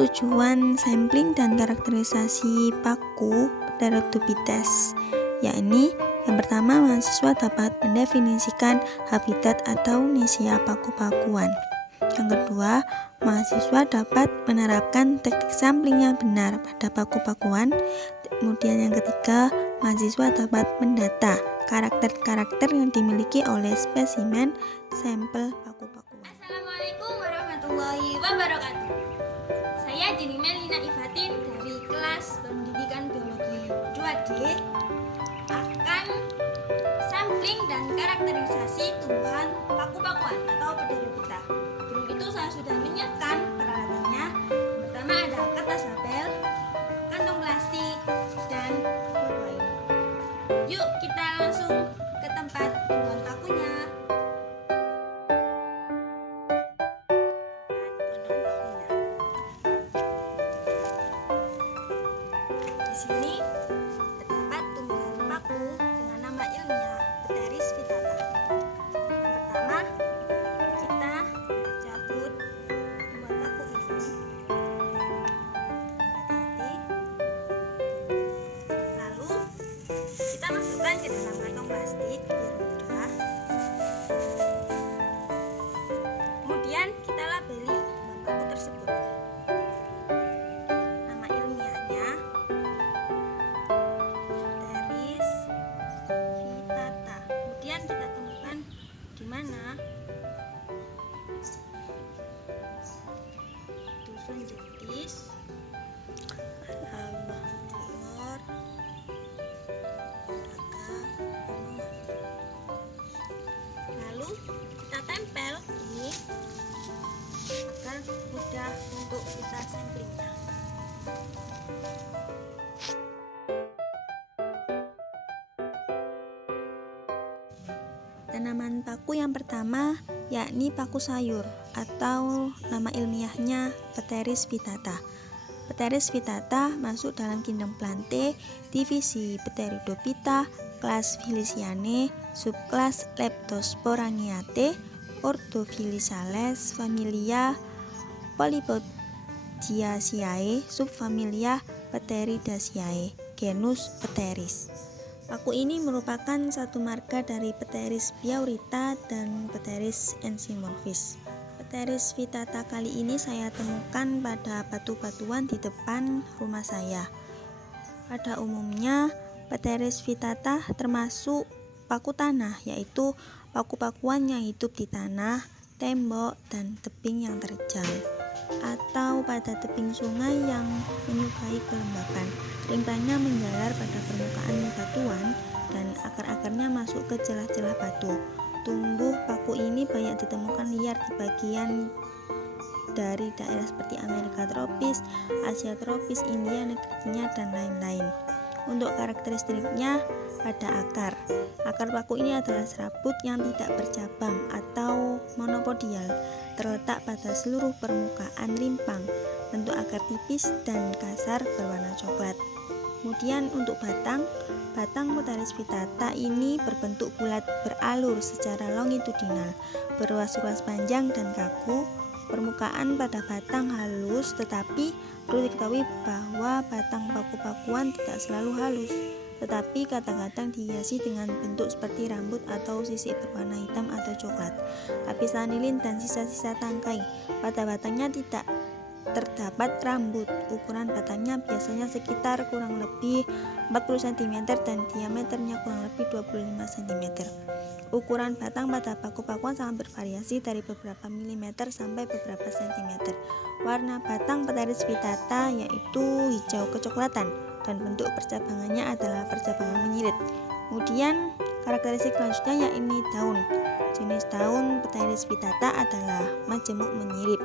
tujuan sampling dan karakterisasi paku Pteridopithecus, yakni yang pertama, mahasiswa dapat mendefinisikan habitat atau nesia paku-pakuan. Yang kedua, mahasiswa dapat menerapkan teknik sampling yang benar pada paku-pakuan. Kemudian yang ketiga, mahasiswa dapat mendata karakter-karakter yang dimiliki oleh spesimen sampel paku-pakuan. Assalamualaikum warahmatullahi wabarakatuh. Saya Dini Melina Ifatin dari kelas pendidikan biologi 2D akan sampling dan karakterisasi tumbuhan paku-pakuan atau Pteridophyta. Sebelum itu saya sudah menyiapkan peralatannya. Pertama ada kertas label, kantong plastik, dan pulpen. Yuk kita langsung ke tempat tumbuhan pakunya. Di sini terdapat tumbuhan paku dengan nama ilmiah Pteris vittata. Yang pertama, kita cabut tumbuhan paku ini. Hati-hati. Lalu kita masukkan ke dalam kantong plastik biar mudah. Kemudian kita labeli tumbuhan paku tersebut. Nama ilmiahnya Pteris vittata. Kemudian kita temukan di mana? Dusun Jetis, Abah Timur, Daga, Penuman. Lalu kita tempel ini agar mudah untuk kita samplingnya. Tanaman paku yang pertama yakni paku sayur atau nama ilmiahnya Pteris vittata. Pteris vittata masuk dalam kingdom Plantae, divisi Pteridophyta, kelas Filicianae, subkelas Leptosporangiaceae, ordo Filicales, familia Polypodiaceae, subfamilia Pteridaceae, genus Pteris. Paku ini merupakan satu marga dari Pteris biaurita dan Pteris enzymorphis. Pteris vittata kali ini saya temukan pada batu-batuan di depan rumah saya. Pada umumnya, Pteris vittata termasuk paku tanah, yaitu paku-pakuan yang hidup di tanah, tembok, dan tebing yang terjal, atau pada tebing sungai yang menyukai kelembapan. Ringkanya menjalar pada permukaan batuan dan akar-akarnya masuk ke celah-celah batu. Tumbuh paku ini banyak ditemukan liar di bagian dari daerah seperti Amerika tropis, Asia tropis, India, negerinya, dan lain-lain. Untuk karakteristiknya pada akar. Akar paku ini adalah serabut yang tidak bercabang atau monopodial, terletak pada seluruh permukaan rimpang. Bentuk akar tipis dan kasar berwarna coklat. Kemudian untuk batang Pteris vittata ini berbentuk bulat beralur secara longitudinal, berruas-ruas panjang dan kaku. Permukaan pada batang halus, tetapi perlu diketahui bahwa batang paku-pakuan tidak selalu halus, tetapi kadang-kadang dihiasi dengan bentuk seperti rambut atau sisik berwarna hitam atau coklat. Lapisan lilin dan sisa-sisa tangkai. Pada batangnya tidak terdapat rambut. Ukuran batangnya biasanya sekitar kurang lebih 40 cm dan diameternya kurang lebih 25 cm. Ukuran batang pada paku-pakuan sangat bervariasi dari beberapa milimeter sampai beberapa sentimeter. Warna batang Pteris vittata yaitu hijau kecoklatan dan bentuk percabangannya adalah percabangan menyirit. Kemudian karakteristik selanjutnya yakni daun. Jenis daun Pteris vittata adalah majemuk menyirip,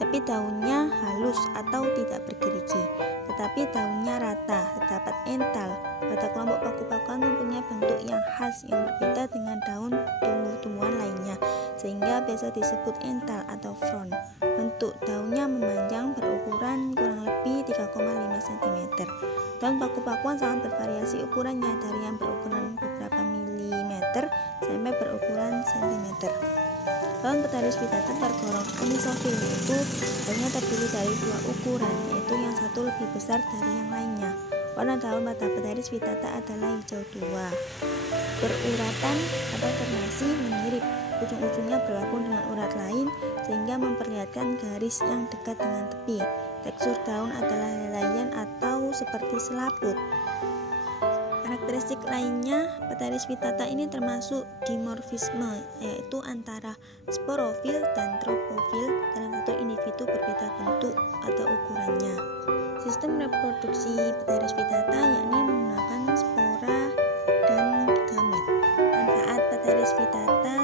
tapi daunnya halus atau tidak bergerigi, tetapi daunnya rata, terdapat ental. Pada kelompok paku-pakuan mempunyai bentuk yang khas yang berbeda dengan daun tumbuh-tumbuhan lainnya, sehingga biasa disebut ental atau frond. Bentuk daunnya memanjang, berukuran kurang lebih 3,5 cm. Daun paku-pakuan sangat bervariasi ukurannya, dari yang berukuran beberapa milimeter sampai berukuran sentimeter. Daun Pteris vittata tergolong anisofil, yaitu daunnya terdiri dari dua ukuran, yaitu yang satu lebih besar dari yang lainnya. Warna daun pada Pteris vittata adalah hijau tua. Beruratan atau ternasi mirip, ujung-ujungnya bergabung dengan urat lain sehingga memperlihatkan garis yang dekat dengan tepi. Tekstur daun adalah helaian atau seperti selaput. Karakteristik lainnya, Pteris vittata ini termasuk dimorfisme, yaitu antara sporofil dan tropofil dalam satu individu berbeda bentuk atau ukurannya. Sistem reproduksi Pteris vittata yakni menggunakan spora dan gamet. Manfaat Pteris vittata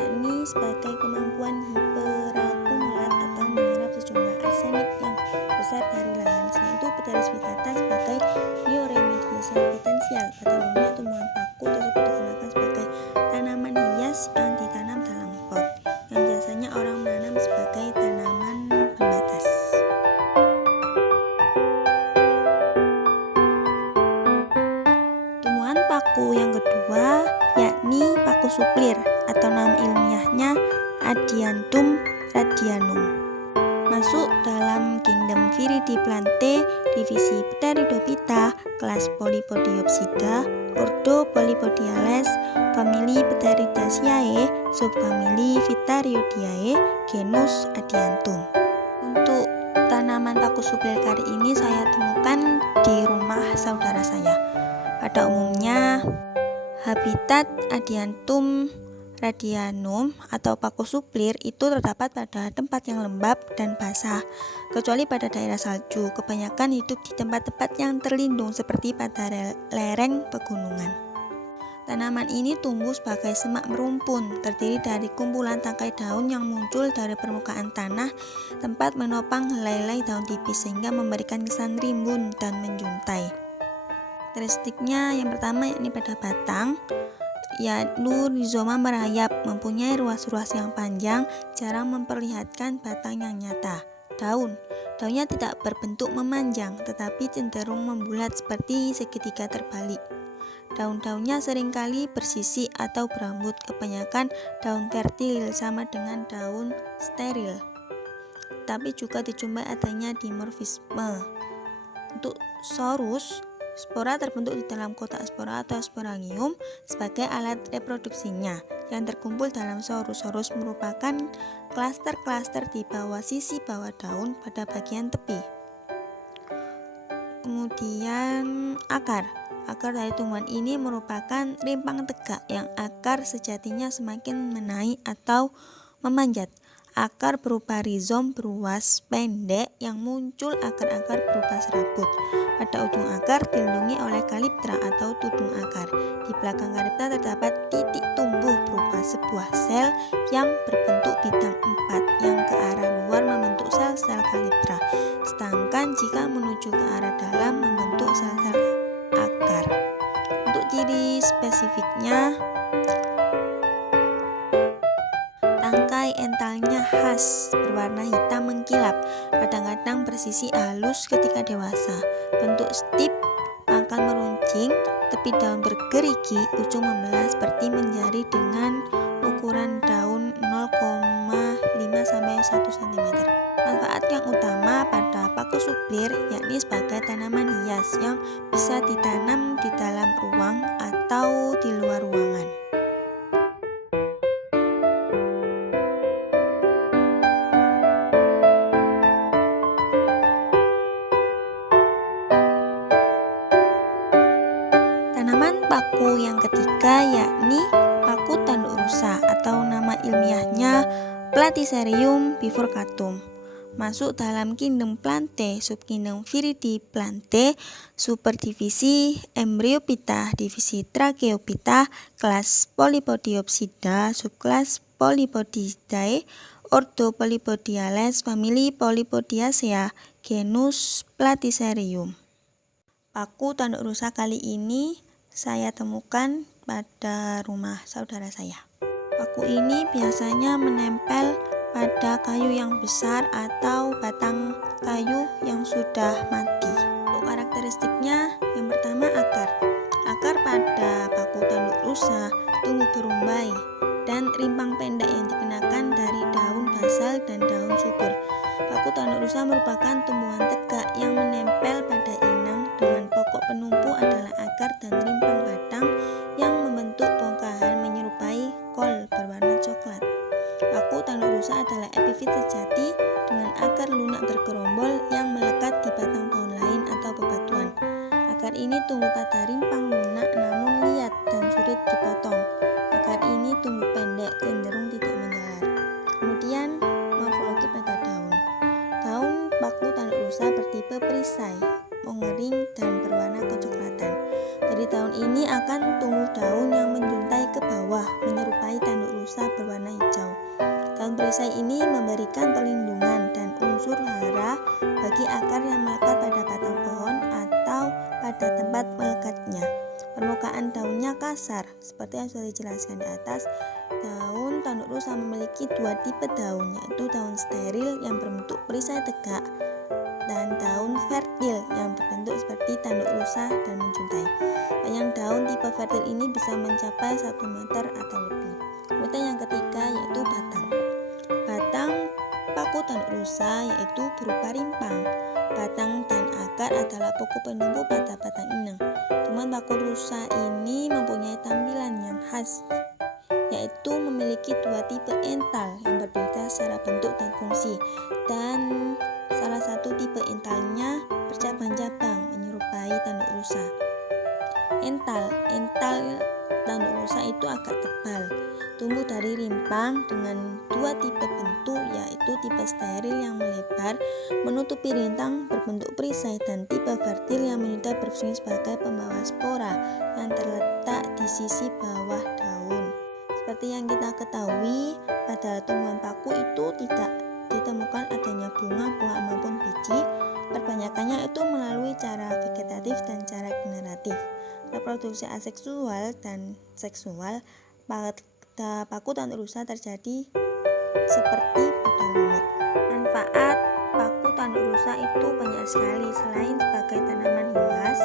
yakni sebagai kemampuan hiperakumulat atau menyerap sejumlah arsenik yang besar dari lahan. Selain itu, Pteris vittata sebagai bioremediasi potensial. Pada umumnya tumbuhan paku tersebut digunakan sebagai tanaman hias yang ditanam dalam pot, yang biasanya orang menanam sebagai tanaman pembatas. Tumbuhan paku yang kedua yakni paku suplir atau nama ilmiahnya Adiantum radianum. Masuk dalam kingdom Viridiplantae, divisi Pteridophyta, kelas Polypodiopsida, ordo Polypodiales, famili Pteridaceae, subfamili Phytariidae, genus Adiantum. Untuk tanaman paku suplir kali ini saya temukan di rumah saudara saya. Pada umumnya, habitat Adiantum radianum atau paku suplir itu terdapat pada tempat yang lembab dan basah, kecuali pada daerah salju. Kebanyakan hidup di tempat-tempat yang terlindung seperti pada lereng pegunungan. Tanaman ini tumbuh sebagai semak merumpun, terdiri dari kumpulan tangkai daun yang muncul dari permukaan tanah, tempat menopang helai-helai daun tipis sehingga memberikan kesan rimbun dan menjuntai. Karakteristiknya yang pertama yakni pada batang, yaitu rizoma merayap, mempunyai ruas-ruas yang panjang, jarang memperlihatkan batang yang nyata. Daunnya tidak berbentuk memanjang, tetapi cenderung membulat seperti segitiga terbalik. Daun-daunnya seringkali bersisi atau berambut, kebanyakan daun fertil sama dengan daun steril. Tapi juga dijumpai adanya dimorfisme. Untuk sorus, spora terbentuk di dalam kotak spora atau sporangium sebagai alat reproduksinya yang terkumpul dalam sorus. Sorus merupakan klaster-klaster di bawah sisi bawah daun pada bagian tepi. Kemudian akar dari tumbuhan ini merupakan rimpang tegak yang akar sejatinya semakin menaik atau memanjat. Akar berupa rizom beruas pendek yang muncul akar-akar berupa serabut. Pada ujung akar dilindungi oleh kaliptra atau tudung akar. Di belakang kaliptra terdapat titik tumbuh berupa sebuah sel yang berbentuk bidang 4 yang ke arah luar membentuk sel-sel kaliptra. Sedangkan jika menuju ke arah dalam membentuk sel-sel akar. Untuk ciri spesifiknya, tangkai entalnya khas, berwarna hitam mengkilap, kadang-kadang bersisi halus ketika dewasa. Bentuk stip, pangkal meruncing, tepi daun bergerigi, ujung membelah seperti menjari dengan ukuran daun 0,5-1 cm. Manfaat yang utama pada paku suplir yakni sebagai tanaman hias yang bisa ditanam di dalam ruang atau di luar ruangan. Tanaman paku yang ketiga yakni paku tanduk rusa atau nama ilmiahnya Platycerium bifurcatum. Masuk dalam kingdom Plantae, subkingdom Viridiplantae, superdivisi Embryophyta, divisi Tracheophyta, kelas Polypodiopsida, subkelas Polypodidae, ordo Polypodiales, famili Polypodiacea, genus Platycerium. Paku tanduk rusa kali ini saya temukan pada rumah saudara saya. Paku ini biasanya menempel pada kayu yang besar atau batang kayu yang sudah mati. Untuk karakteristiknya, yang pertama akar pada paku tanduk rusa tumbuh berumbai dan rimpang pendek yang dikenakan dari daun basal dan daun subur. Paku tanduk rusa merupakan tumbuhan tegak yang menempel pada inang dengan pokok penumpu adalah akar dan rimpang batang yang membentuk bongkahan menyerupai kol berwarna coklat. Paku tanduk rusa adalah epifit sejati dengan akar lunak bergerombol yang melekat di batang pohon lain atau bebatuan. Akar ini tumbuh pada rimpang lunak namun liat dan sulit dipotong. Akar ini tumbuh pendek, cenderung tidak menjalar. Kemudian morfologi pada daun. Daun paku tanduk rusa bertipe perisai, mengering dan berwarna kecoklatan. Dari daun ini akan tumbuh daun yang menjuntai ke bawah menyerupai tanduk rusa berwarna hijau. Daun perisai ini memberikan perlindungan dan unsur hara bagi akar yang melekat pada batang pohon atau pada tempat melekatnya. Permukaan daunnya kasar, seperti yang sudah dijelaskan di atas. Daun tanduk rusa memiliki dua tipe daun, yaitu daun steril yang berbentuk perisai tegak dan daun fertil yang berbentuk seperti tanduk rusa dan menjuntai. Panjang daun tipe fertil ini bisa mencapai 1 meter atau lebih. Kemudian yang ketiga yaitu batang. Batang paku tanduk rusa yaitu berupa rimpang. Batang dan akar adalah pokok penumpu pada batang inang. Tumbuhan paku rusa ini mempunyai tampilan yang khas, yaitu memiliki dua tipe ental yang berbeda secara bentuk dan fungsi, dan salah satu tipe entalnya bercabang-cabang menyerupai tanduk rusa. Ental tanduk rusa itu agak tebal, tumbuh dari rimpang dengan dua tipe bentuk, yaitu tipe steril yang melebar menutupi rintang berbentuk perisai dan tipe fertil yang menyuntai berfungsi sebagai pembawa spora yang terletak di sisi bawah daun. Seperti yang kita ketahui, pada tumbuhan paku itu tidak ditemukan adanya bunga, buah maupun biji. Perbanyakannya itu melalui cara vegetatif dan cara generatif. Reproduksi aseksual dan seksual pada paku tanduk rusa terjadi seperti pada lumut. Manfaat paku tanduk rusa itu banyak sekali. Selain sebagai tanaman hias,